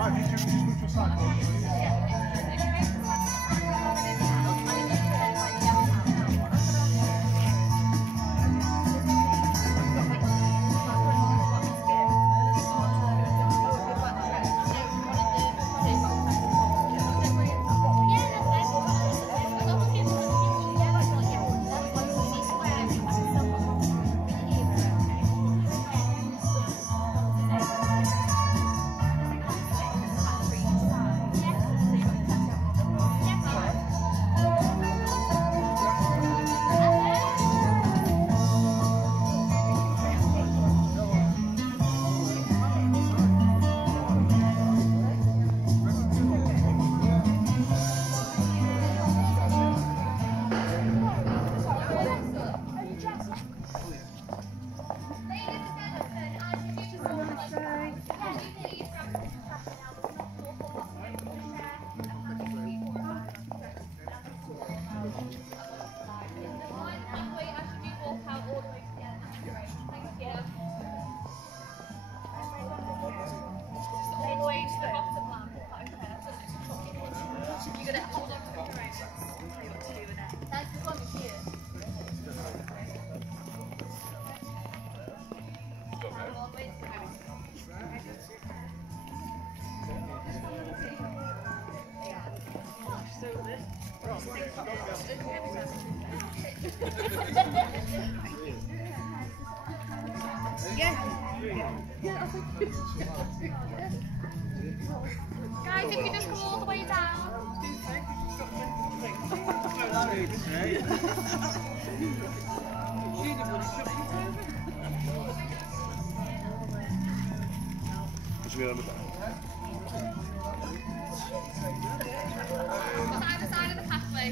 Guys, if you just go all the way down. Either side of the pathway.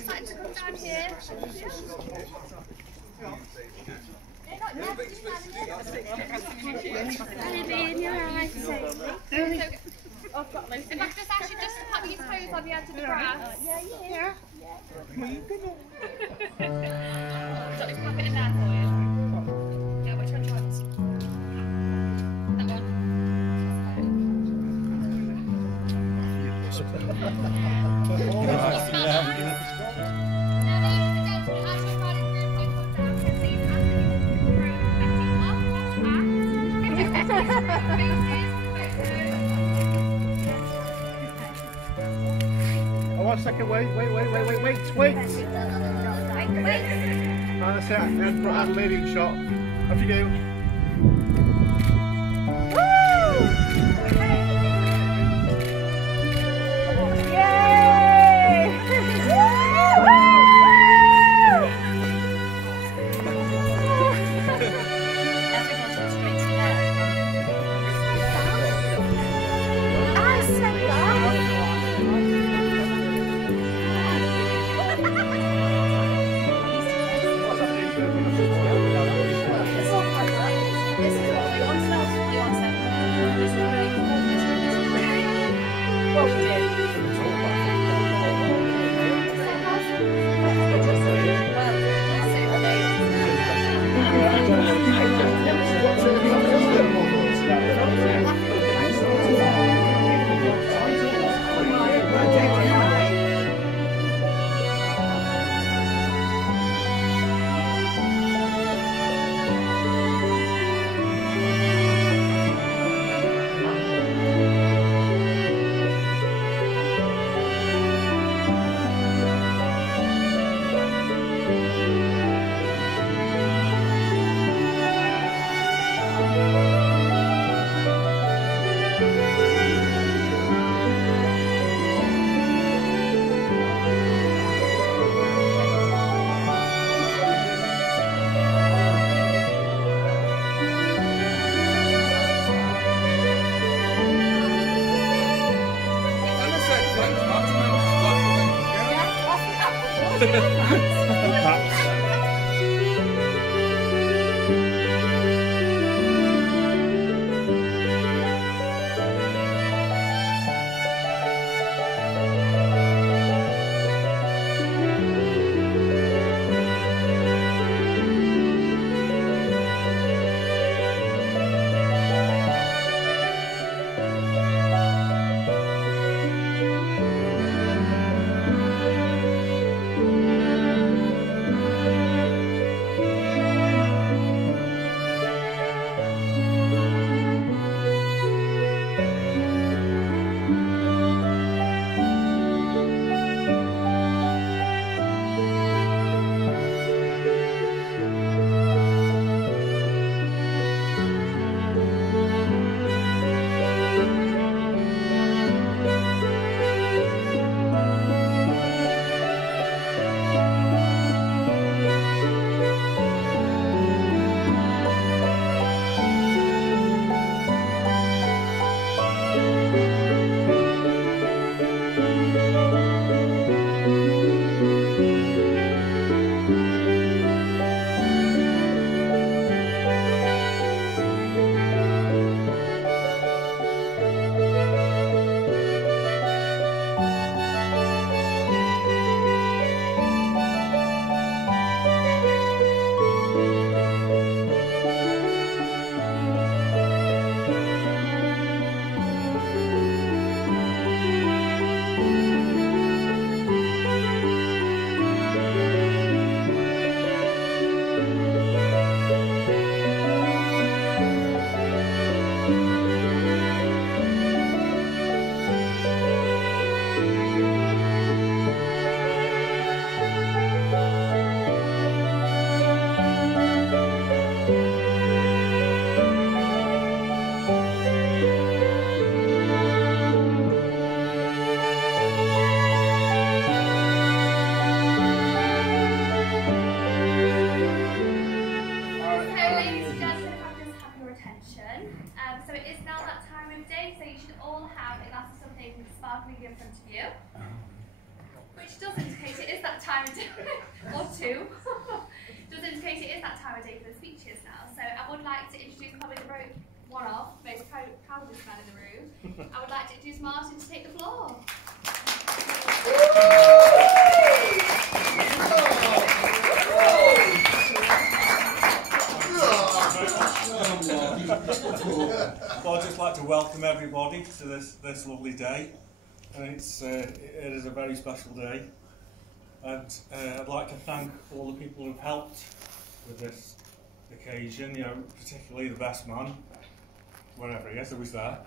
Starting to come down here. I've got loads. If I could just ask you just to pop your toes on the edge of the grass. Yeah. So let's pop it in there for you. Yeah, which one do you want? That one. Oh, 1 second, wait. Right, that's it, and leading shot. Off you go. So it is now that time of day, so you should all have a glass of something sparkling in front of you. Which does indicate it is that time of day, or two, does indicate it is that time of day for the speeches now. So I would like to introduce probably the one of the most proudest man in the room. I would like to introduce Martin to take the floor. Well, I'd just like to welcome everybody to this lovely day, and it is a very special day, and I'd like to thank all the people who've helped with this occasion, you know, particularly the best man, wherever he is, who was there,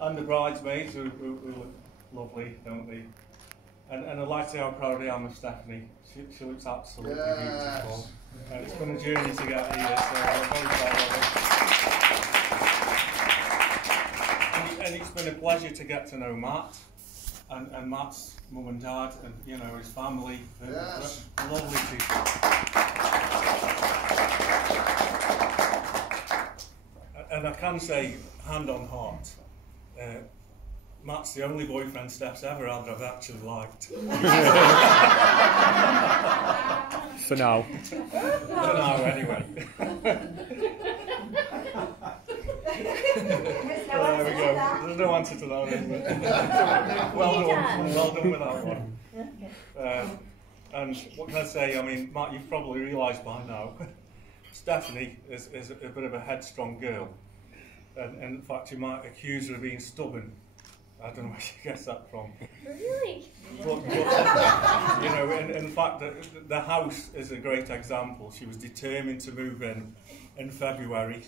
and the bridesmaids who look lovely, don't they? And I'd like to say how proud I am of Stephanie. She looks absolutely beautiful. It's been a journey to get here, so I'm very proud of it. And it's been a pleasure to get to know Matt and Matt's mum and dad, and you know his family. Yes. Lovely people. And I can say, hand on heart, Matt's the only boyfriend Steph's ever had I've actually liked. For now. For now, anyway. There we go. There's no answer to that, is there? Well done with that one. And what can I say? I mean, Matt, you've probably realised by now, Stephanie is a bit of a headstrong girl. And in fact, you might accuse her of being stubborn. I don't know where she gets that from. Really? But you know, in fact, the house is a great example. She was determined to move in February,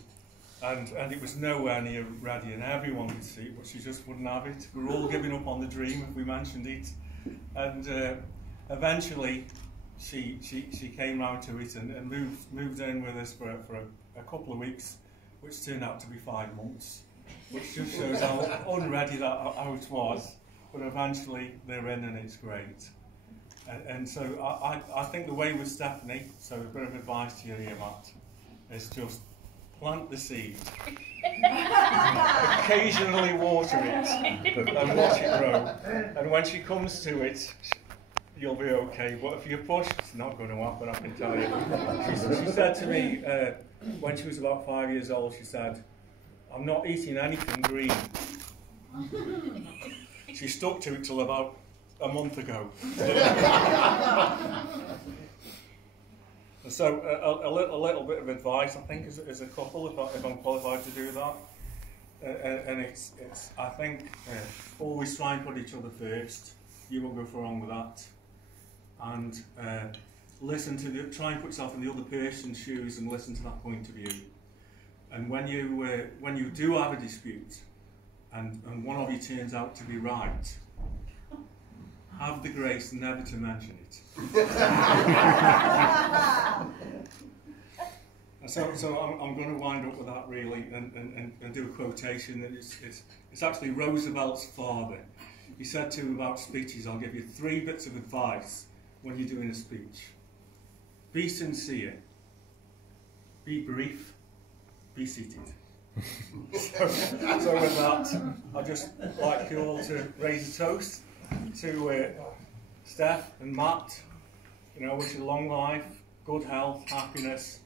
and it was nowhere near ready, and everyone could see it, but she just wouldn't have it. We were all giving up on the dream if we mentioned it, and eventually she came round to it and moved in with us for a couple of weeks, which turned out to be 5 months. Which just shows how unready that house was, but eventually they're in and it's great. And so I think the way with Stephanie, so a bit of advice to you here, Matt, is just plant the seed, occasionally water it, and watch it grow. And when she comes to it, you'll be okay. But if you push, it's not going to happen, I can tell you. She said to me, when she was about 5 years old, she said, "I'm not eating anything green." She stuck to it till about a month ago. And so a little bit of advice, I think, as a couple, if I'm qualified to do that. And it's I think, always try and put each other first. You won't go wrong with that. And try and put yourself in the other person's shoes and listen to that point of view. And when you do have a dispute, and one of you turns out to be right, have the grace never to mention it. So I'm going to wind up with that really, and do a quotation. And it's actually Roosevelt's father. He said to him about speeches, "I'll give you 3 bits of advice when you're doing a speech. Be sincere, be brief, be seated." So with that, I'd just like you all to raise a toast to Steph and Matt. You know, wish you long life, good health, happiness,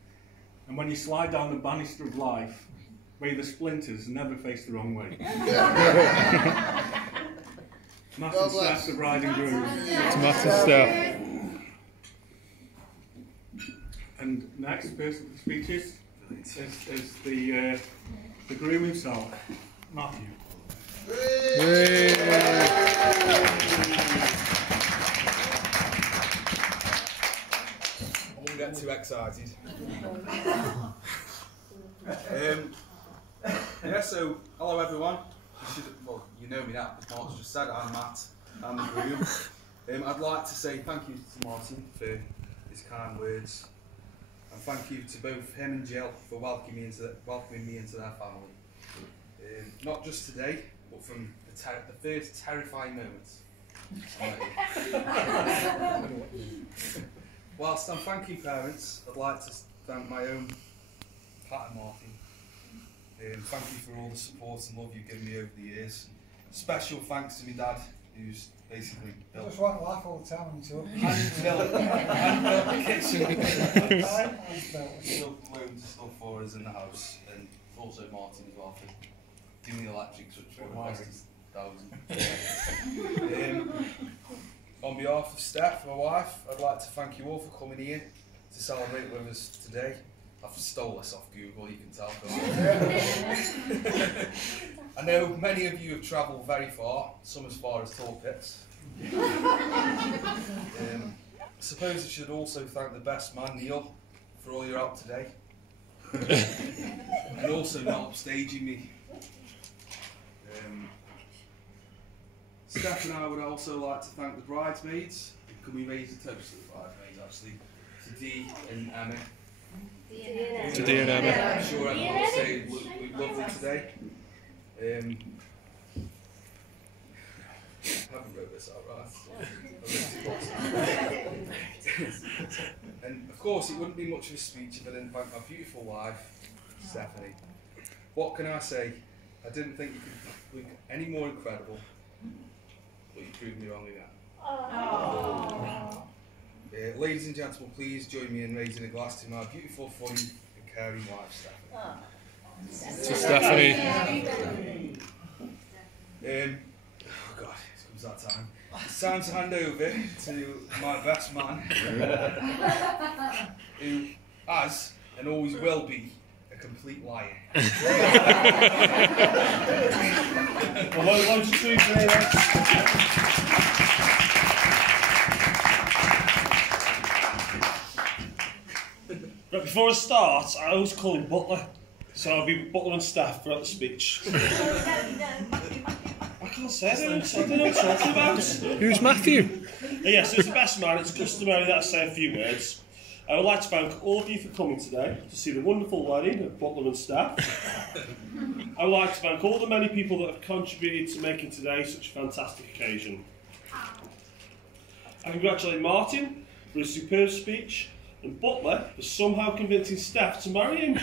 and when you slide down the banister of life, may the splinters never face the wrong way. Matt and Steph, the bride and groom. It's Matt and Steph. And next person for speeches is the groom himself, Matthew. I won't get too excited. Yeah, so hello everyone. You know me now, as Mark's just said, I'm Matt, I'm the groom. I'd like to say thank you to Martin for his kind words. And thank you to both him and Jill for welcoming me into their family. Not just today, but from the first terrifying moments. Whilst I'm thanking parents, I'd like to thank my own Pat and Martin Thank you for all the support and love you've given me over the years. Special thanks to my dad, who's basically I built just want to laugh all the time when you talk. and built the kitchen. Built. Built loads of stuff for us in the house, and also Martin as well for doing the electric switch for us. On behalf of Steph, my wife, I'd like to thank you all for coming here to celebrate with us today. I've stole this off Google, you can tell. I know many of you have travelled very far, some as far as Torpits. I suppose I should also thank the best man, Neil, for all your help today. And also not upstaging me. Steph and I would also like to thank the bridesmaids. Can we raise a toast to the bridesmaids actually? To Dee and Emma. To Dee and Emma. I'm sure everyone will say it looked lovely today. I haven't wrote this out right. And of course it wouldn't be much of a speech if I didn't thank my beautiful wife, Stephanie. What can I say? I didn't think you could look any more incredible. But you proved me wrong with that. Ladies and gentlemen, please join me in raising a glass to my beautiful, funny and caring wife, Stephanie. To Stephanie. Oh God, it comes that time. It's time to hand over to my best man, who has and always will be a complete liar. Well, 1, 2, 3. Right, before I start, I always call him Butler, so I'll be Butler and Steph throughout the speech. I can't say that, I don't know what I'm talking about. Who's Matthew? Yes, as the best man, it's customary that I say a few words. I would like to thank all of you for coming today to see the wonderful wedding of Butler and Steph. I would like to thank all the many people that have contributed to making today such a fantastic occasion. I congratulate Martin for his superb speech and Butler for somehow convincing Steph to marry him.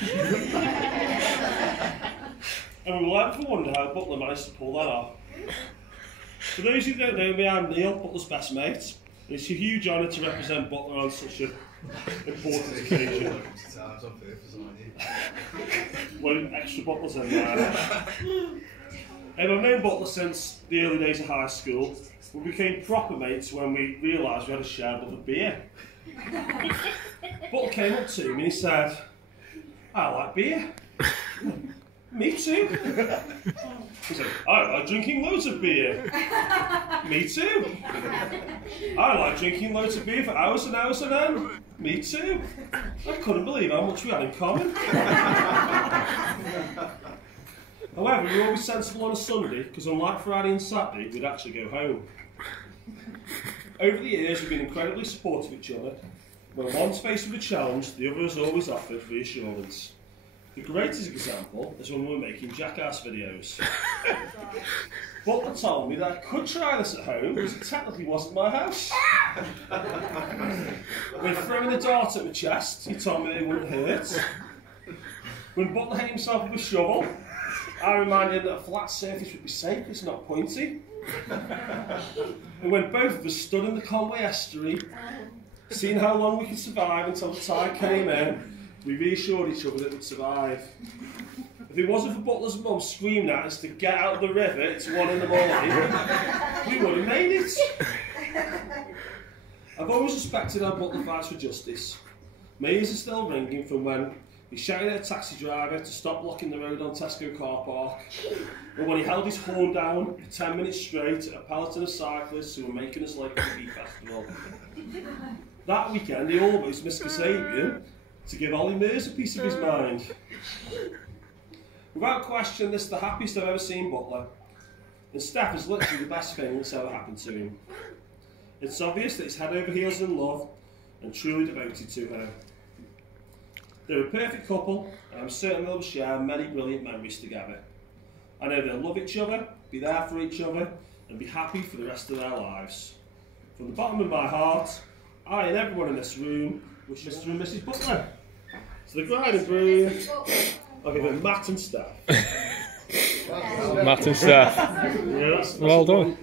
And we will ever wonder how Butler managed to pull that off. For those who don't know me, I'm Neil, Butler's best mate, and it's a huge honour to represent Butler on such an important occasion. Well, extra Butlers in there. I've known Butler since the early days of high school. We became proper mates when we realised we had a shared love of beer. Butler came up to me and he said, "I like beer." "Me too." He said, "I like drinking loads of beer." "Me too." "I like drinking loads of beer for hours and hours and hours." "Me too." I couldn't believe how much we had in common. However, we were always sensible on a Sunday, because unlike Friday and Saturday, we'd actually go home. Over the years, we've been incredibly supportive of each other. When one's faced with a challenge, the other has always offered reassurance. The greatest example is when we were making jackass videos. Butler told me that I could try this at home, because it technically wasn't my house. When throwing a dart at my chest, he told me that it wouldn't hurt. When Butler hit himself with a shovel, I reminded him that a flat surface would be safe, it's not pointy. And when both of us stood in the Conway estuary, seeing how long we could survive until the tide came in, we reassured each other that we'd survive. If it wasn't for Butler's mum screaming at us to get out of the river, it's 1 in the morning, we would have made it. I've always respected how Butler fights for justice. My ears are still ringing from when he shouted at a taxi driver to stop blocking the road on Tesco car park, or when he held his horn down for 10 minutes straight at a peloton of cyclists who were making us late for the Beat Festival. That weekend he almost missed Kasabian to give Ollie Mears a piece of his mind. Without question, this is the happiest I've ever seen Butler, and Steph is literally the best thing that's ever happened to him. It's obvious that he's head over heels in love and truly devoted to her. They're a perfect couple, and I'm certain they'll share many brilliant memories together. I know they'll love each other, be there for each other, and be happy for the rest of their lives. From the bottom of my heart, I and everyone in this room wish Mr. and Mrs. Butler. To the bride and groom, I'll give it Matt and Steph. Matt and Steph. Yeah, that's Well done.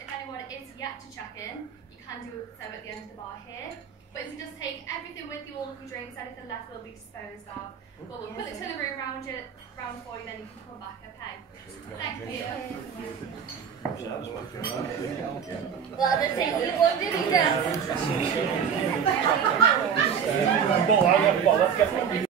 If anyone is yet to check in, you can do so at the end of the bar here. But if you just take everything with you, all of your drinks, anything left will be disposed of. But we'll quickly turn the room round for you, then you can come back, okay? Thank you. Well, the thing we wanted is Butler,